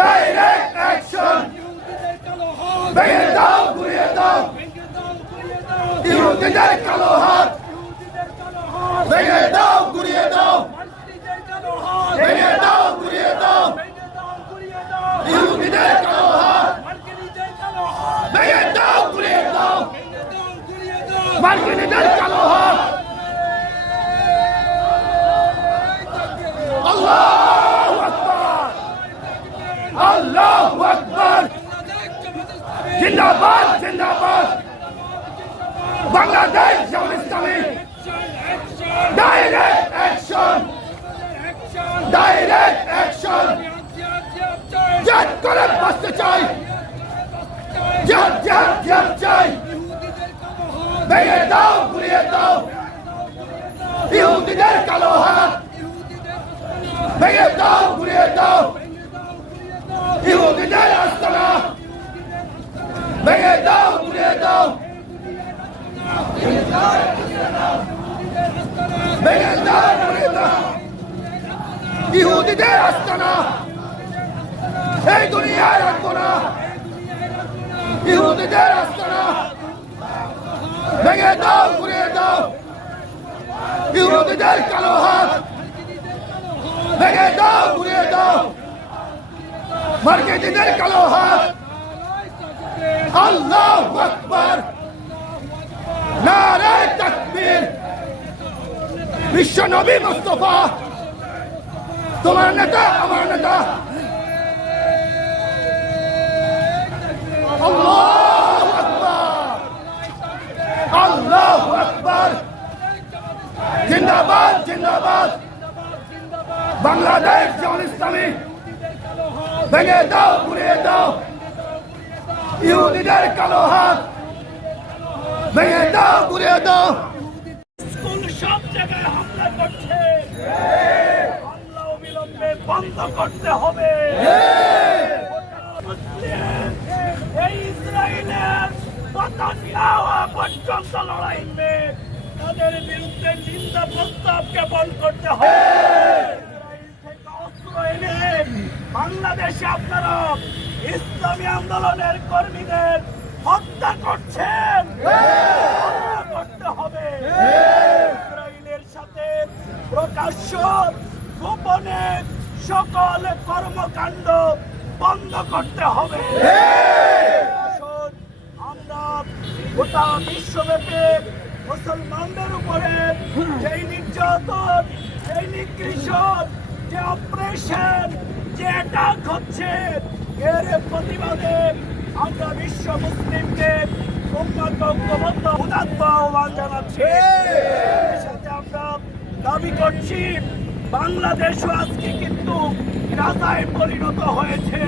direct action ভেঙে দাও ঘুরিয়ে দাও ইহুদিদের কালো হাত ভেঙে দাও ঘুরিয়ে দাও ভেঙে দাও ঘুরিয়ে দাও ইহুদিদের কালো হাত ভেঙে দাও ঘুরিয়ে দাও মার্কিনীদের কালো হাত আল্লাহু আকবার আল্লাহু আকবার জিন্দাবাদ জিন্দাবাদ Bangladesh Jamaat Islami direct action direct action জিহাদ করে বাঁচতে চাই জিহাদ জিহাদ জিহাদ চাই ভেঙে দাও ঘুরিয়ে দাও ইহুদিদের কালো হাত ভেঙে দাও ঘুরিয়ে দাও ইহুদিদের আস্তানা ভেঙে দাও ঘুরিয়ে দাও ভেঙে দাও ঘুরিয়ে দাও ইহুদিদের আস্তানা এই দুনিয়ায় রাখবো না ইহুদিদের আস্তানা ভেঙে দাও ঘুরিয়ে দাও ইহুদিদের কালো হাত ভেঙে দাও ঘুরিয়ে দাও মার্কিনীদের কালো হাত আল্লাহু আকবার নারে তাকবীর বিশ্ব নবী মুস্তাফা তোমার নেতা আমার নেতা আল্লাহু আকবার আল্লাহু আকবার জিন্দাবাদ জিন্দাবাদ বাংলাদেশ জামাত ইসলামী ভেঙে দাও ঘুরিয়ে দাও ইহুদিদের কালো হাত ভেঙে দাও ঘুরিয়ে দাও স্কুল সব জায়গায় হামলা করছে হামলা অবিলম্বে বন্ধ করতে হবে এই ইসরায়েলের পতন না হওয়া পর্যন্ত লড়াই में তাদের বিরুদ্ধে নিন্দা প্রস্তাব জ্ঞাপন করতে হবে বাংলাদেশে আপনারা ইসলামী আন্দোলনের কর্মীদের হত্যা করছেন করতে হবে ইসরায়েলের সাথে প্রকাশ্য গোপনে সকল কর্মকাণ্ড বন্ধ করতে হবে আমরা গোটা বিশ্বব্যাপী মুসলমানদের উপরে যেই নির্যাতন যেই নিগৃহীত যে অপারেশন যে অ্যাটাক হচ্ছে এর প্রতিবাদে আমরা বিশ্ব মুসলিমকে উম্মতবদ্ধ উদাত্ত আহ্বান জানাচ্ছি সাথে আমরা দাবি করছি বাংলাদেশও আজকে কিন্তু গাজায় পরিণত হয়েছে